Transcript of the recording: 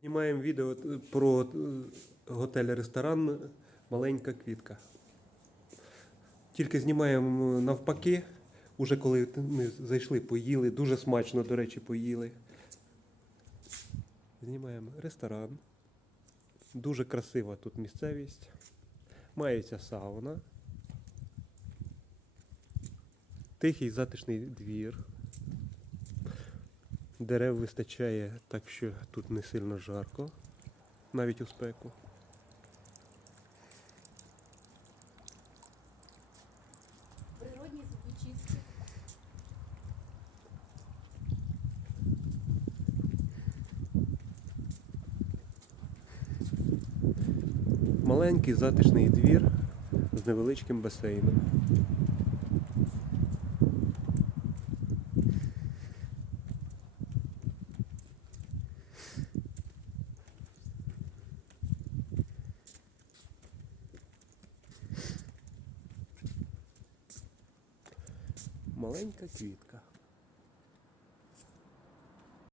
Знімаємо відео е, про е, готель-ресторан Маленька квітка. Тільки знімаємо навпаки, уже коли ми зайшли, поїли, дуже смачно, до речі, поїли. Знімаємо ресторан. Дуже красива тут місцевість. Мається сауна. Тихий затишний двір. Дерев вистачає, так що тут не сильно жарко, навіть у спеку. Природні зубні. Маленький затишний двір з невеличким басейном. Маленька квітка.